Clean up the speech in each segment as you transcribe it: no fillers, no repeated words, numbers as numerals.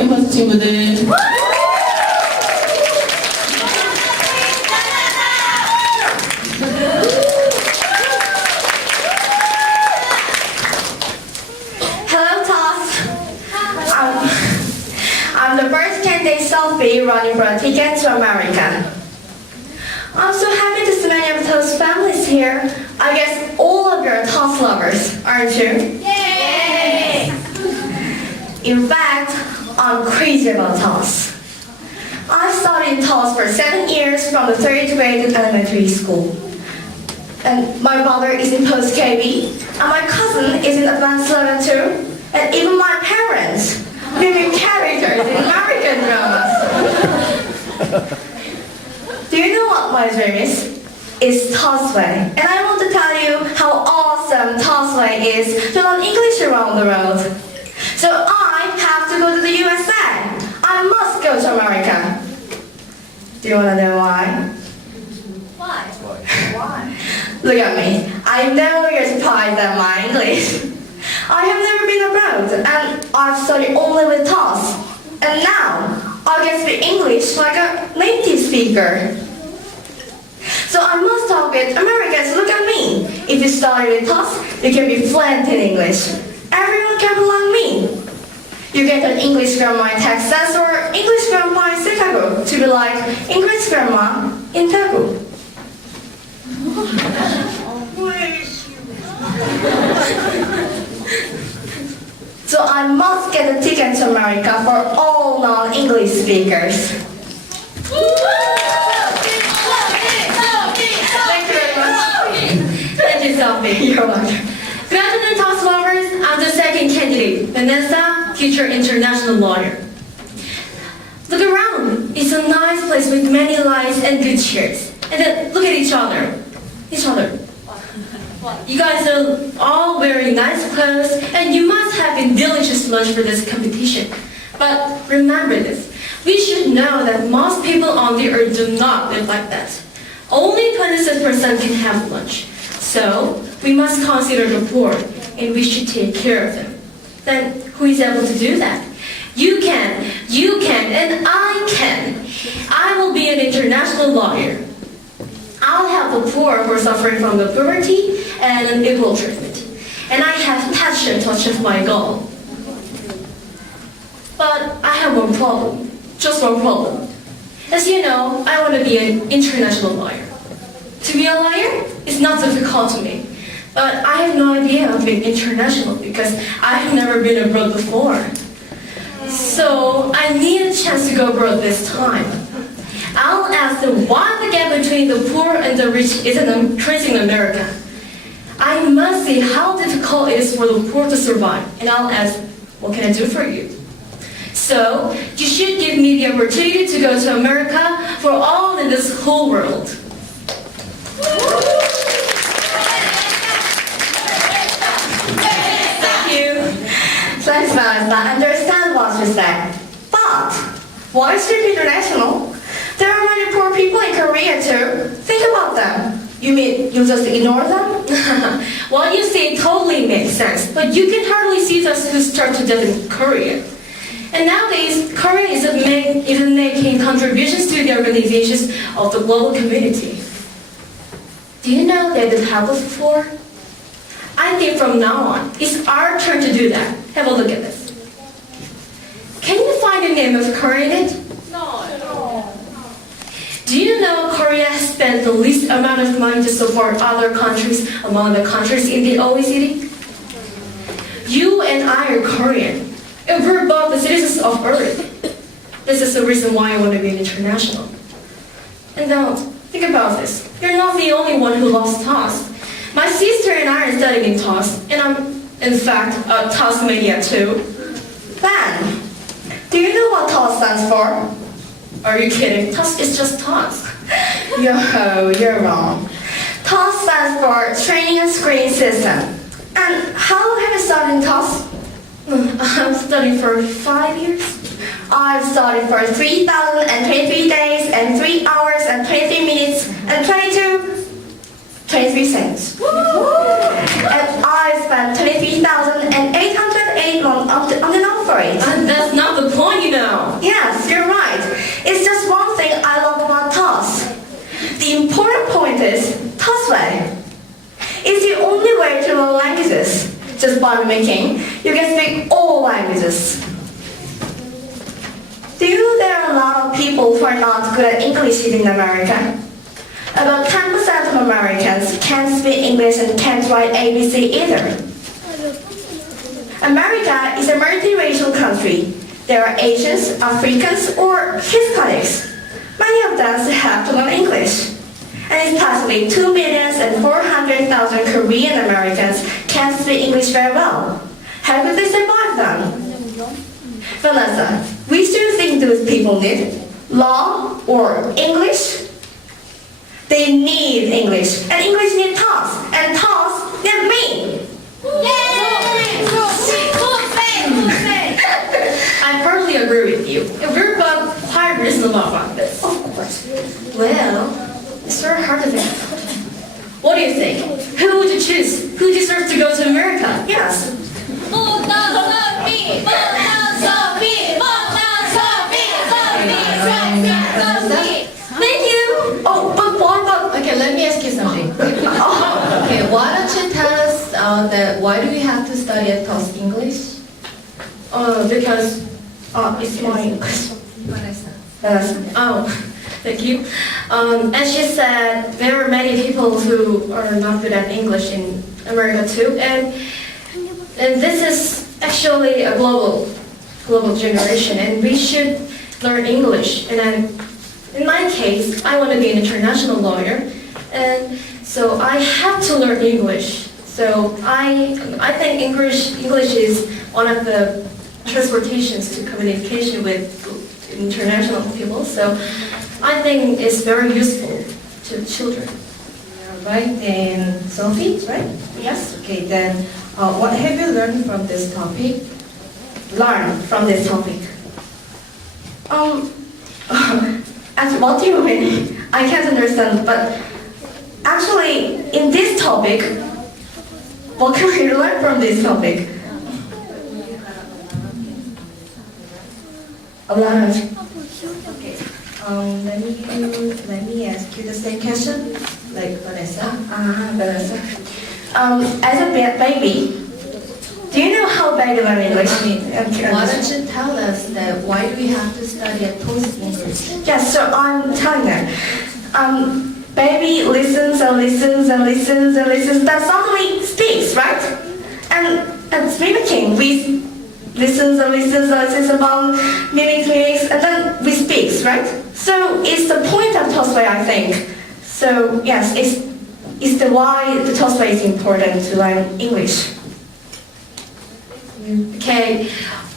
캠퍼스 친구들. Hello, Toss. I'm the first candidate Sophie running for a ticket to America. I'm so happy to see many of Toss families here. I guess all of you are Toss lovers, aren't you? Yay! In fact, I'm crazy about Toss. I studied Toss for 7 years from the 3rd grade at elementary school. And my brother is in post-KB, and my cousin is in advanced level 2, and even my parents mimic characters in American dramas. Do you know what my dream is? It's Tossway, and I want to tell you how awesome Tossway is to learn English around the world. So I have to go to the USA. I must go to America. Do you want to know why? Why? Look at me. I know you're surprised at my English. I have never been abroad, and I've studied only with Toss. And now, I can speak English like a native speaker. So I must talk with Americans. Look at me. If you study with Toss, you can be fluent in English. Everyone can be like me. You get an English grammar in Texas or English grammar in Chicago to be like English grammar in Peru. So I must get a ticket to America for all non-English speakers. Thank you very much. Thank you, Sophie. You're welcome. Good afternoon, Toss lovers. I'm the second candidate, Vanessa, future international lawyer. Look around. It's a nice place with many lights and good chairs. And then look at each other. You guys are all wearing nice clothes, and you must have a delicious lunch for this competition. But remember this. We should know that most people on the earth do not live like that. Only 26% can have lunch. So, we must consider the poor, and we should take care of them. Then, who is able to do that? You can, and I can. I will be an international lawyer. I'll help the poor who are suffering from the poverty and unequal treatment. And I have passion to achieve my goal. But I have one problem. Just one problem. As you know, I want to be an international lawyer. To be a lawyer is not difficult to me. But I have no idea of being international because I have never been abroad before. So I need a chance to go abroad this time. I'll ask them why the gap between the poor and the rich is increasing in America. I must see how difficult it is for the poor to survive, and I'll ask, what can I do for you? So, you should give me the opportunity to go to America for all in this whole world. Thank you. Thanks, Vanessa. I understand what you said. But, why should it be international? There are many poor people in Korea too. Think about them. You mean you just ignore them? What you say totally makes sense, but you can hardly see those who start to live in Korea. And nowadays, Korea is even making contributions to the organizations of the global community. Do you know that the help of the poor? I think from now on, it's our turn to do that. Have a look at this. Can you find the name of Korea in it? No. Do you know Korea has spent the least amount of money to support other countries among the countries in the OECD? You and I are Korean, and we're both the citizens of Earth. This is the reason why I want to be international. And now, think about this. You're not the only one who loves Toss. My sister and I are studying in Toss, and I'm, in fact, a Toss mania too. Ben, do you know what TOS stands for? Are you kidding? Toss is just Toss. You're wrong. TOS stands for Training and Screening System. And how long have you studied in TOS? I'm studying for 5 years. I've studied for 3,023 days and 3 hours and 23 minutes and 23 seconds. And I spent 23,808 months on the number for it. And that's not the point, you know. making, you can speak all languages. Do you know there are a lot of people who are not good at English in America? About 10% of Americans can't speak English and can't write ABC either. America is a multiracial country. There are Asians, Africans, or Hispanics. Many of them have to learn English. And especially 2,400,000 Korean Americans can't speak English very well. How could they survive then? Vanessa, which do you think those people need? Law or English? They need English, and English needs TOS, and TOS needs me. I perfectly agree with you. We're both quite reasonable about this. Of course. Well, it's very hard to think. What do you think? Who would you choose? Who deserves to go to America? Yes. Thank you. Oh, but what about... Okay, let me ask you something. Okay, why don't you tell us that why do we have to study at TOS English? Because it's my English. Oh, thank you. As she said, there are many people who are not good at English in America too, and this is actually a global generation, and we should learn English. And then, in my case, I want to be an international lawyer, and so I have to learn English. So I think English is one of the transportations to communication with international people. So I think it's very useful to children. Right, and Sophie, right? Yes. Okay, then what have you learned from this topic? Learn from this topic. As what do you mean? I can't understand, but actually, in this topic, what can we learn from this topic? A lot. Okay, let me ask you the same question, like Vanessa. Vanessa. As a baby, do you know how baby learn English? Why don't you tell us that why do we have to study at TOS English? Yes, so I'm telling them. Baby listens and listens and listens and listens, then suddenly speaks, right? And mimicking, we listens and listens and listens about mimics, and then we speaks, right? So it's the point of TOS way, I think. So yes, it's the why the TOS way is important to learn English. Okay,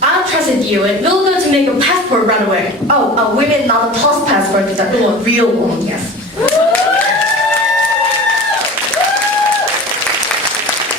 I'll trust you, and we'll go to make a passport right away. Oh, we mean not a TOS passport, but a real one, yes.